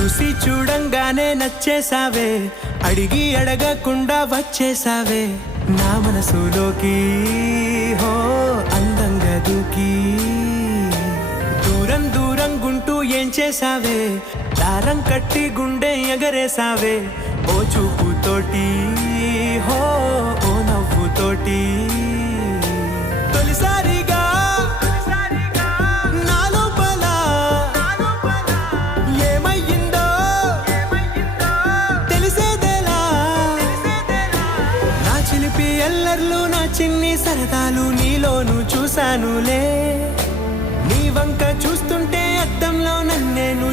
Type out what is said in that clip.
చూసి చూడంగానే నచ్చేసావే, అడిగి అడగకుండా వచ్చేసావే నా మనసులోకి. హో అందంగా దూకి దూరం దూరం గుంటూ ఏం చేసావే, దారం కట్టి గుండె ఎగరేసావే ఓ చూపుతోటి. హో ఓ నవ్వుతోటి తొలిసారిగా నా లోపల ఏమయ్యిందో తెలిసేదేలా. నా చిలిపి ఎల్లర్లు నా చిన్ని సరదాలు నీలోను చూశానులే. నీ వంక చూస్తుంటే అద్దంలో నన్నేను